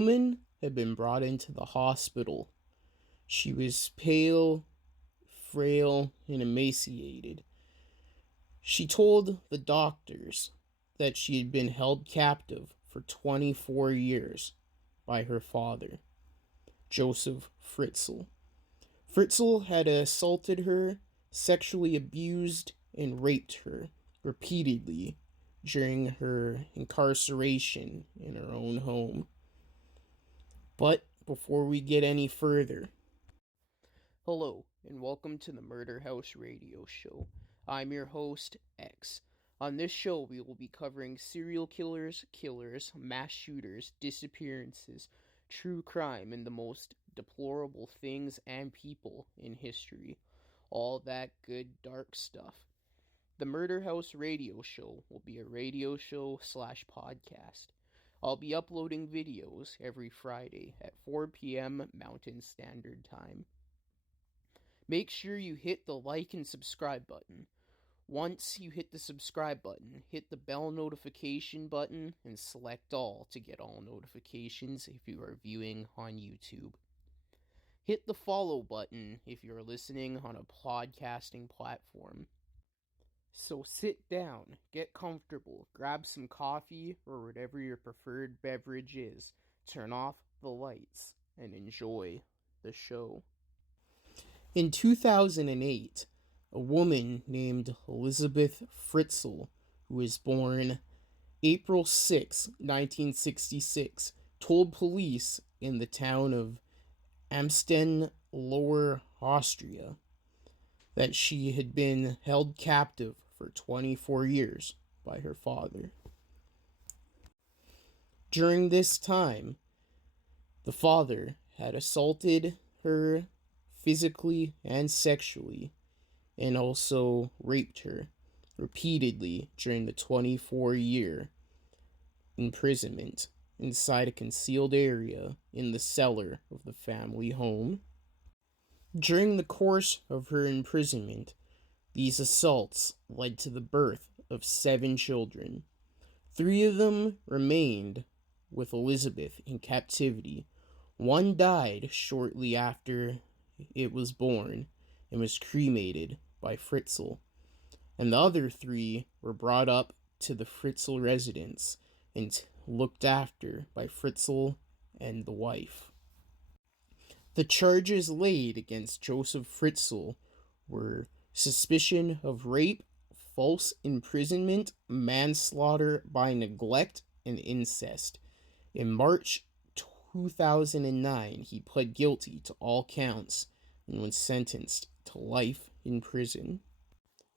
woman had been brought into the hospital. She was pale, frail, and emaciated. She told the doctors that she had been held captive for 24 years by her father, Joseph Fritzl. Fritzl had assaulted her, sexually abused, and raped her repeatedly during her incarceration in her own home. But before we get any further, hello and welcome to the Murder House Radio Show. I'm your host, X. On this show, we will be covering serial killers, mass shooters, disappearances, true crime, and the most deplorable things and people in history. All that good dark stuff. The Murder House Radio Show will be a radio show / podcast. I'll be uploading videos every Friday at 4 p.m. Mountain Standard Time. Make sure you hit the like and subscribe button. Once you hit the subscribe button, hit the bell notification button and select all to get all notifications if you are viewing on YouTube. Hit the follow button if you're listening on a podcasting platform. So sit down, get comfortable, grab some coffee or whatever your preferred beverage is, turn off the lights, and enjoy the show. In 2008, a woman named Elizabeth Fritzl, who was born April 6, 1966, told police in the town of Amstetten, Lower Austria, that she had been held captive for 24 years by her father. During this time, the father had assaulted her physically and sexually, and also raped her repeatedly during the 24-year imprisonment inside a concealed area in the cellar of the family home. During the course of her imprisonment, these assaults led to the birth of 7 children. 3 of them remained with Elizabeth in captivity. 1 died shortly after it was born and was cremated by Fritzl, and the other 3 were brought up to the Fritzl residence and looked after by Fritzl and the wife. The charges laid against Joseph Fritzl were suspicion of rape, false imprisonment, manslaughter by neglect, and incest. In March 2009, he pled guilty to all counts and was sentenced to life in prison.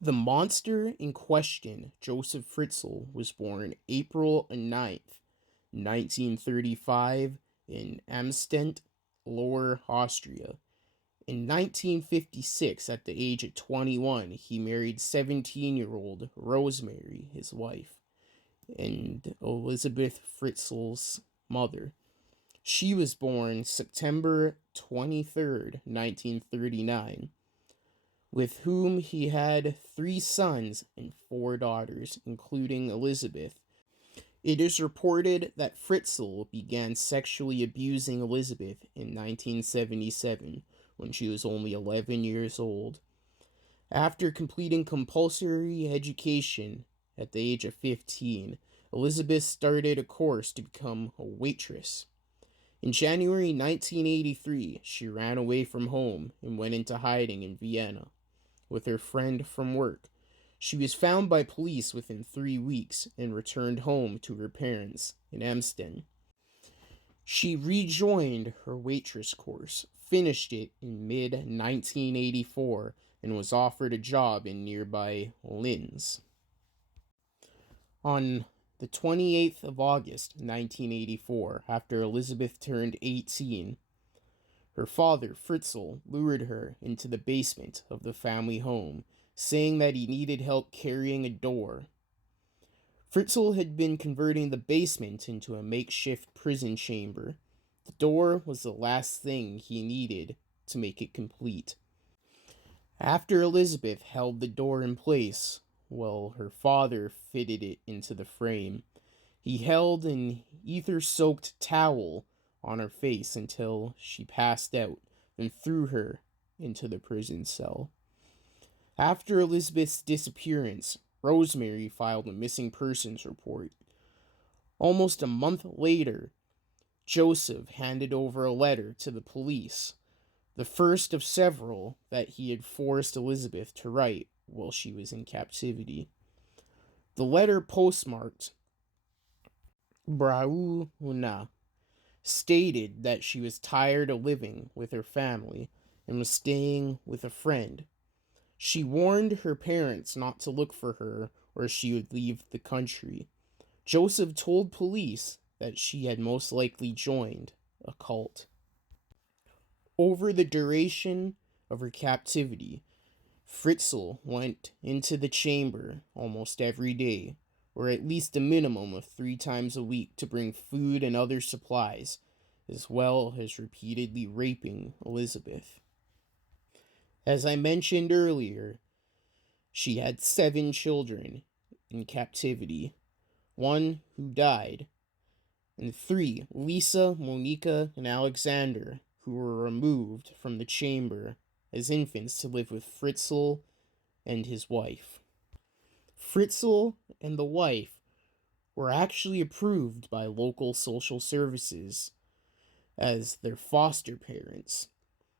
The monster in question, Joseph Fritzl, was born April 9th, 1935 in Amstetten, Lower Austria. In 1956, at the age of 21, he married 17-year-old Rosemary, his wife, and Elizabeth Fritzl's mother. She was born September 23rd, 1939, with whom he had 3 sons and 4 daughters, including Elizabeth. It is reported that Fritzl began sexually abusing Elizabeth in 1977, when she was only 11 years old. After completing compulsory education at the age of 15, Elizabeth started a course to become a waitress. In January 1983, she ran away from home and went into hiding in Vienna with her friend from work. She was found by police within 3 weeks and returned home to her parents in Amstetten. She rejoined her waitress course, finished it in mid-1984, and was offered a job in nearby Linz. On the 28th of August, 1984, after Elizabeth turned 18, her father, Fritzl, lured her into the basement of the family home, saying that he needed help carrying a door. Fritzl had been converting the basement into a makeshift prison chamber. The door was the last thing he needed to make it complete. After Elizabeth held the door in place, while her father fitted it into the frame, he held an ether-soaked towel on her face until she passed out, then threw her into the prison cell. After Elizabeth's disappearance, Rosemary filed a missing persons report. Almost a month later, Joseph handed over a letter to the police, the first of several that he had forced Elizabeth to write while she was in captivity. The letter, postmarked Brauna, stated that she was tired of living with her family and was staying with a friend. She warned her parents not to look for her or she would leave the country. Joseph told police that she had most likely joined a cult. Over the duration of her captivity, Fritzl went into the chamber almost every day, or at least a minimum of 3 times a week, to bring food and other supplies, as well as repeatedly raping Elizabeth. As I mentioned earlier, she had 7 children in captivity, 1 who died, and 3, Lisa, Monica, and Alexander, who were removed from the chamber as infants to live with Fritzl and his wife. Fritzl and the wife were actually approved by local social services as their foster parents.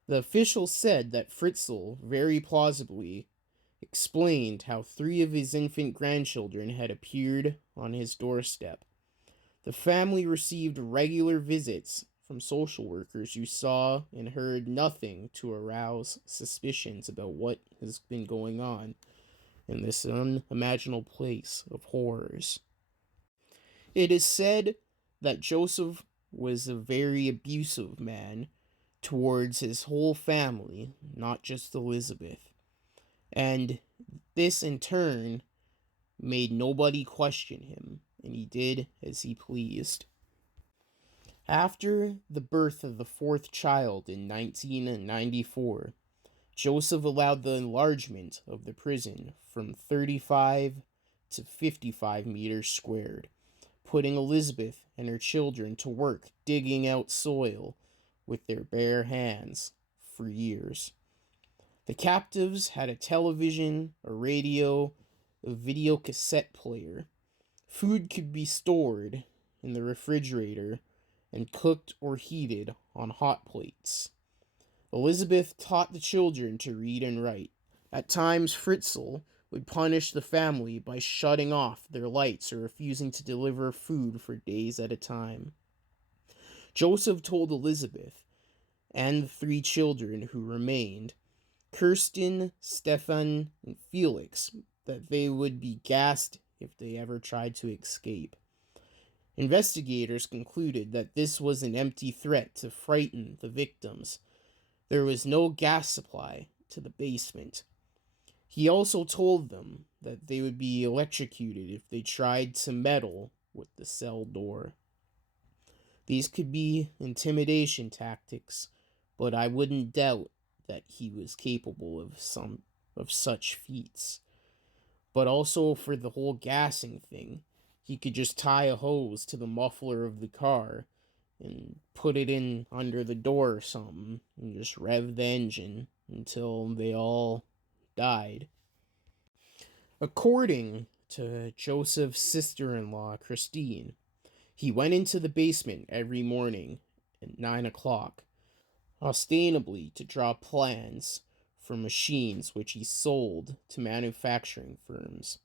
The official said that Fritzl very plausibly explained how 3 of his infant grandchildren had appeared on his doorstep. The family received regular visits from social workers who saw and heard nothing to arouse suspicions about what has been going on in this unimaginable place of horrors. It is said that Joseph was a very abusive man towards his whole family, not just Elizabeth. And this in turn made nobody question him, and he did as he pleased. After the birth of the 4th child in 1994, Joseph allowed the enlargement of the prison from 35 to 55 meters squared, putting Elizabeth and her children to work digging out soil with their bare hands for years. The captives had a television, a radio, a video cassette player. Food could be stored in the refrigerator and cooked or heated on hot plates. Elizabeth taught the children to read and write. At times, Fritzl would punish the family by shutting off their lights or refusing to deliver food for days at a time. Joseph told Elizabeth and the 3 children who remained, Kirsten, Stefan, and Felix, that they would be gassed if they ever tried to escape. Investigators concluded that this was an empty threat to frighten the victims. There was no gas supply to the basement. He also told them that they would be electrocuted if they tried to meddle with the cell door. These could be intimidation tactics, but I wouldn't doubt that he was capable of such feats. But also for the whole gassing thing, he could just tie a hose to the muffler of the car and put it in under the door or something and just rev the engine until they all died. According to Joseph's sister-in-law, Christine, he went into the basement every morning at 9 o'clock, ostensibly to draw plans for machines which he sold to manufacturing firms.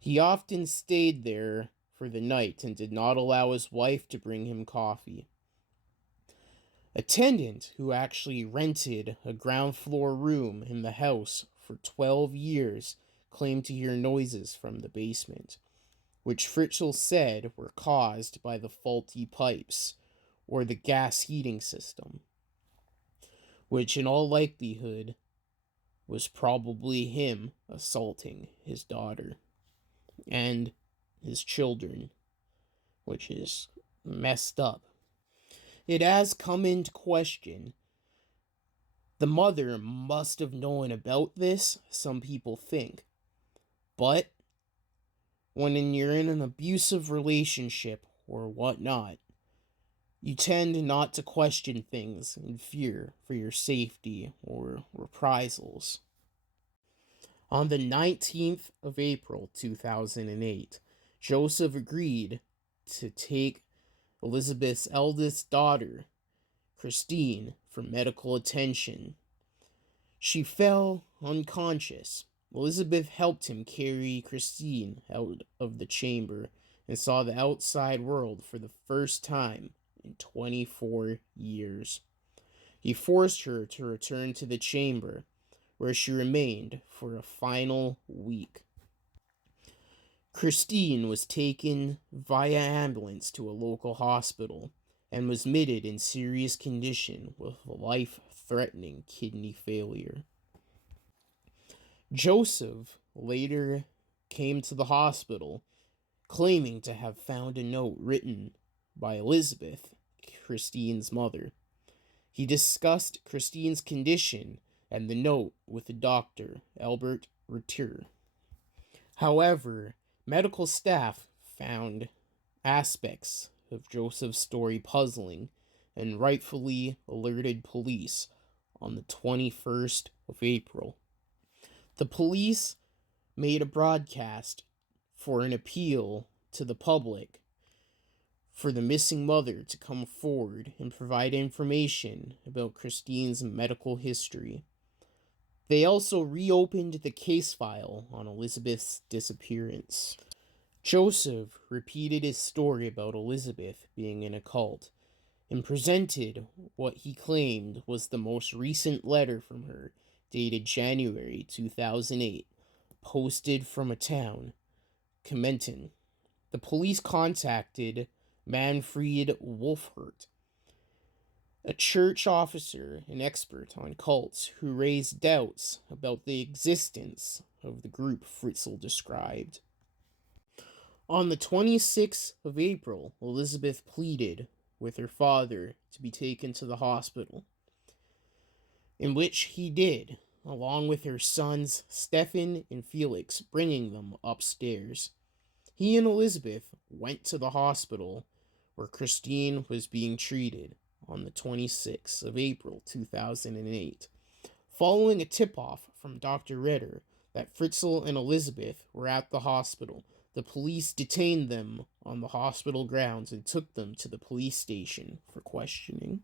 He often stayed there for the night and did not allow his wife to bring him coffee. A tenant who actually rented a ground floor room in the house for 12 years claimed to hear noises from the basement, which Fritzl said were caused by the faulty pipes or the gas heating system, which in all likelihood was probably him assaulting his daughter and his children, which is messed up. It has come into question. The mother must have known about this, some people think. But when you're in an abusive relationship or whatnot, You tend not to question things in fear for your safety or reprisals. On the 19th of April 2008, Joseph agreed to take Elizabeth's eldest daughter, Christine, for medical attention. She fell unconscious. Elizabeth helped him carry Christine out of the chamber and saw the outside world for the first time in 24 years. He forced her to return to the chamber, where she remained for a final week. Christine was taken via ambulance to a local hospital and was admitted in serious condition with life-threatening kidney failure. Joseph later came to the hospital claiming to have found a note written by Elizabeth, Christine's mother. He discussed Christine's condition and the note with the doctor, Albert Ritter. However, medical staff found aspects of Joseph's story puzzling and rightfully alerted police on the 21st of April. The police made a broadcast for an appeal to the public for the missing mother to come forward and provide information about Christine's medical history. They also reopened the case file on Elizabeth's disappearance. Joseph repeated his story about Elizabeth being in a cult and presented what he claimed was the most recent letter from her, dated January 2008, posted from a town, Commenton. The police contacted Manfred Wolfhart, a church officer and expert on cults, who raised doubts about the existence of the group Fritzl described. On the 26th of April, Elizabeth pleaded with her father to be taken to the hospital, in which he did, along with her sons Stefan and Felix, bringing them upstairs. He and Elizabeth went to the hospital where Christine was being treated on the 26th of April 2008. Following a tip-off from Dr. Ritter that Fritzl and Elizabeth were at the hospital, the police detained them on the hospital grounds and took them to the police station for questioning.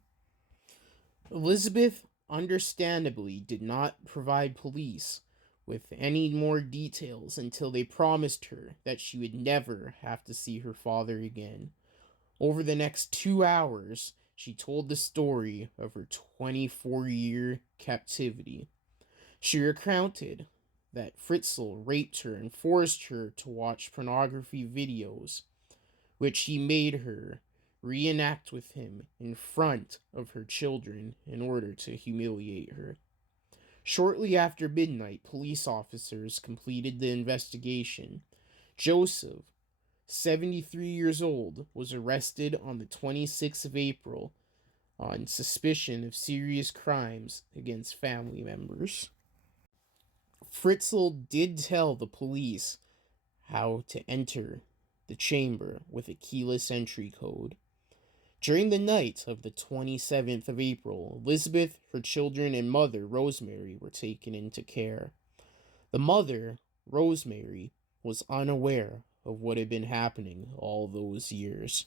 Elizabeth understandably did not provide police with any more details until they promised her that she would never have to see her father again. Over the next 2 hours, she told the story of her 24-year captivity. She recounted that Fritzl raped her and forced her to watch pornography videos, which he made her reenact with him in front of her children in order to humiliate her. Shortly after midnight, police officers completed the investigation. Joseph, 73 years old, was arrested on the 26th of April on suspicion of serious crimes against family members. Fritzl did tell the police how to enter the chamber with a keyless entry code. During the night of the 27th of April, Elizabeth, her children, and mother, Rosemary, were taken into care. The mother, Rosemary, was unaware of what had been happening all those years.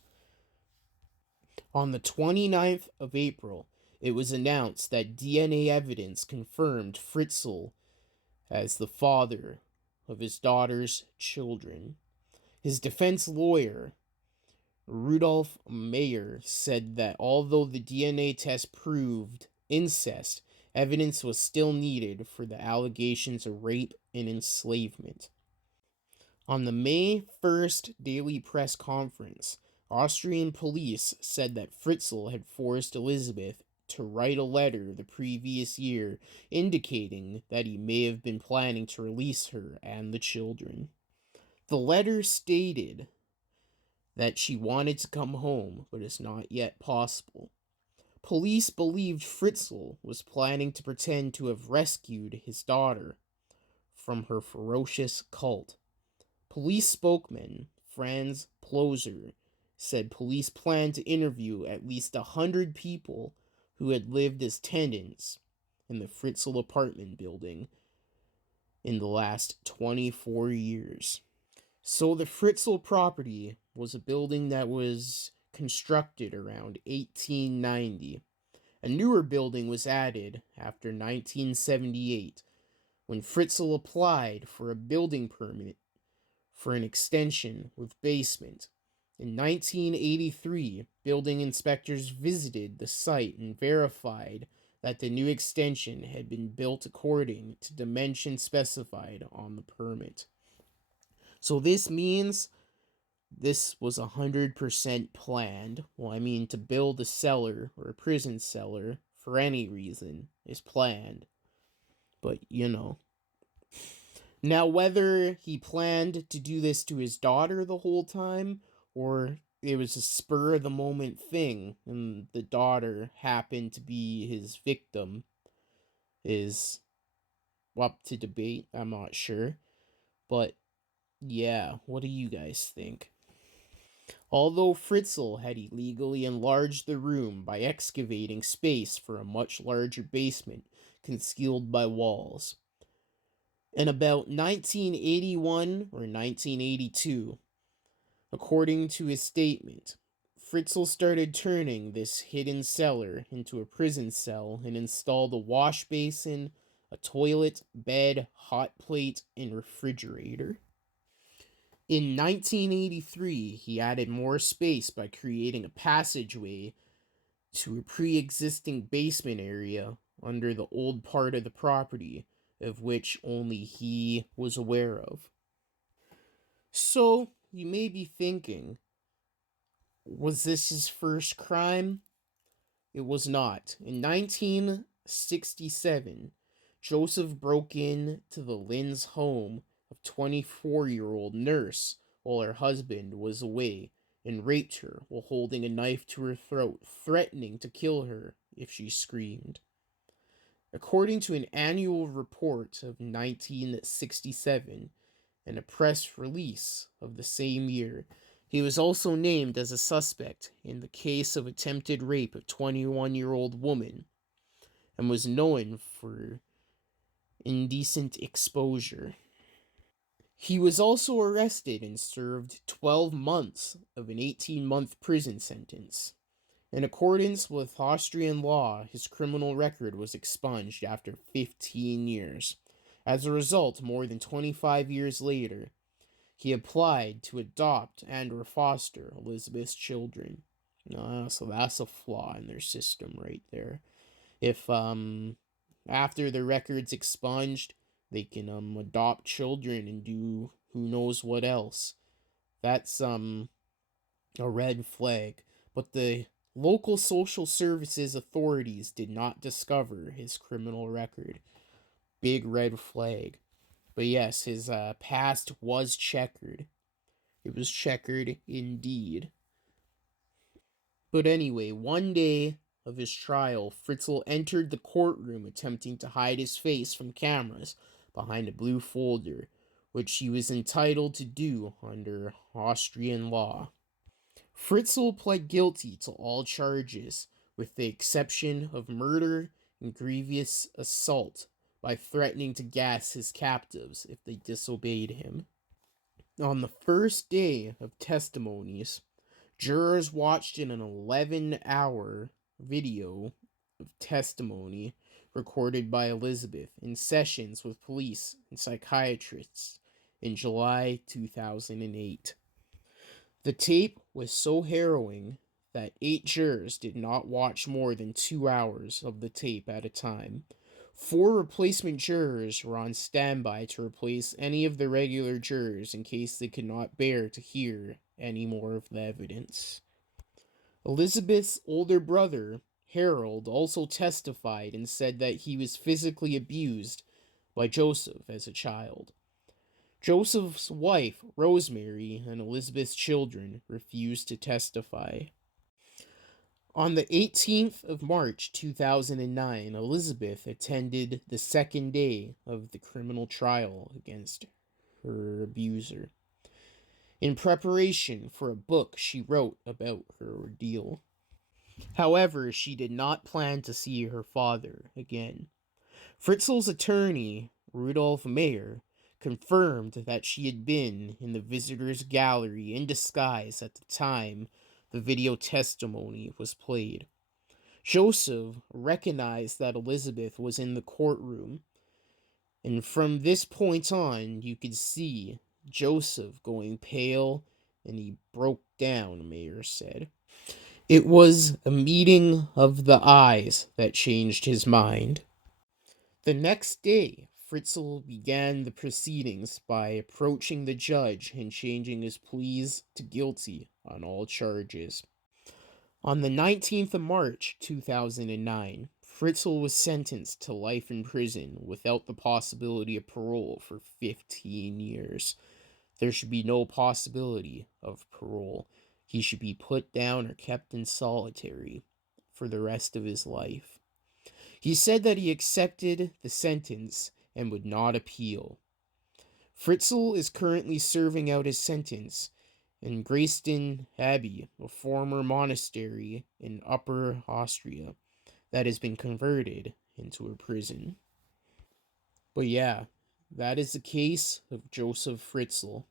On the 29th of April, it was announced that DNA evidence confirmed Fritzl as the father of his daughter's children. His defense lawyer, Rudolf Mayer, said that although the DNA test proved incest, evidence was still needed for the allegations of rape and enslavement. On the May 1st Daily Press Conference, Austrian police said that Fritzl had forced Elizabeth to write a letter the previous year indicating that he may have been planning to release her and the children. The letter stated that she wanted to come home, but it's not yet possible. Police believed Fritzl was planning to pretend to have rescued his daughter from her ferocious cult. Police spokesman Franz Ploser said police planned to interview at least 100 people who had lived as tenants in the Fritzl apartment building in the last 24 years. So the Fritzl property was a building that was constructed around 1890. A newer building was added after 1978 when Fritzl applied for a building permit for an extension with basement. In 1983, building inspectors visited the site and verified that the new extension had been built according to dimensions specified on the permit. So this means this was 100% planned. Well, I mean, to build a cellar or a prison cellar for any reason is planned. But, Now, whether he planned to do this to his daughter the whole time, or it was a spur of the moment thing, and the daughter happened to be his victim, is up to debate. I'm not sure. But, yeah, what do you guys think? Although Fritzl had illegally enlarged the room by excavating space for a much larger basement concealed by walls. In about 1981 or 1982, according to his statement, Fritzl started turning this hidden cellar into a prison cell and installed a wash basin, a toilet, bed, hot plate, and refrigerator. In 1983, he added more space by creating a passageway to a pre-existing basement area under the old part of the property, of which only he was aware of. So, you may be thinking, was this his first crime? It was not. In 1967, Joseph broke into the Lynn's home of 24-year-old nurse while her husband was away and raped her while holding a knife to her throat, threatening to kill her if she screamed. According to an annual report of 1967 and a press release of the same year, he was also named as a suspect in the case of attempted rape of a 21-year-old woman and was known for indecent exposure. He was also arrested and served 12 months of an 18-month prison sentence. In accordance with Austrian law, his criminal record was expunged after 15 years. As a result, more than 25 years later, he applied to adopt and or foster Elizabeth's children. So that's a flaw in their system right there. If after the record's expunged, they can adopt children and do who knows what else. That's a red flag. But the local social services authorities did not discover his criminal record. Big red flag. But yes, his past was checkered. It was checkered indeed. But anyway, one day of his trial, Fritzl entered the courtroom attempting to hide his face from cameras behind a blue folder, which he was entitled to do under Austrian law. Fritzl pled guilty to all charges, with the exception of murder and grievous assault by threatening to gas his captives if they disobeyed him. On the first day of testimonies, jurors watched an 11-hour video of testimony recorded by Elizabeth in sessions with police and psychiatrists in July 2008. The tape was so harrowing that 8 jurors did not watch more than 2 hours of the tape at a time. 4 replacement jurors were on standby to replace any of the regular jurors in case they could not bear to hear any more of the evidence. Elizabeth's older brother, Harold, also testified and said that he was physically abused by Joseph as a child. Joseph's wife, Rosemary, and Elizabeth's children refused to testify. On the 18th of March 2009, Elizabeth attended the second day of the criminal trial against her abuser. in preparation for a book she wrote about her ordeal. However, she did not plan to see her father again. Fritzl's attorney, Rudolf Mayer, confirmed that she had been in the visitors' gallery in disguise at the time the video testimony was played. Joseph recognized that Elizabeth was in the courtroom, and from this point on, you could see Joseph going pale and he broke down, Mayer said. It was a meeting of the eyes that changed his mind. The next day, Fritzl began the proceedings by approaching the judge and changing his pleas to guilty on all charges. On the 19th of March 2009, Fritzl was sentenced to life in prison without the possibility of parole for 15 years. There should be no possibility of parole. He should be put down or kept in solitary for the rest of his life. He said that he accepted the sentence and would not appeal. Fritzl is currently serving out his sentence in Dresden Abbey, a former monastery in Upper Austria that has been converted into a prison. But yeah, that is the case of Joseph Fritzl.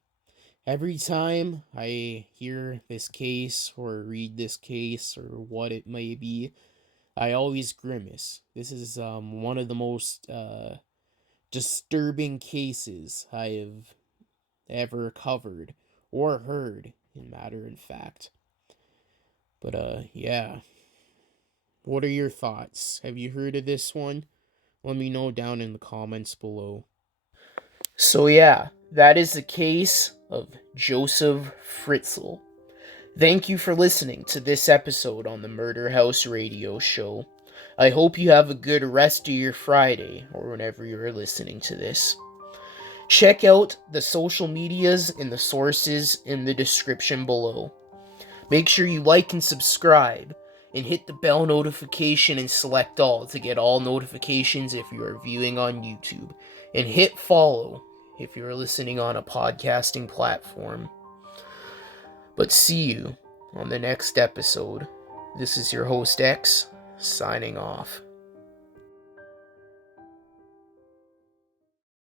Every time I hear this case or read this case or what it may be, I always grimace. This is one of the most disturbing cases I have ever covered or heard, in matter of fact. But yeah. What are your thoughts? Have you heard of this one? Let me know down in the comments below. So yeah, that is the case of Joseph Fritzl. Thank you for listening to this episode on the Murder House Radio Show. I hope you have a good rest of your Friday, or whenever you're listening to this. Check out the social medias and the sources in the description below. Make sure you like and subscribe, and hit the bell notification and select all to get all notifications if you are viewing on YouTube. And hit follow if you're listening on a podcasting platform. But see you on the next episode. This is your host X, signing off.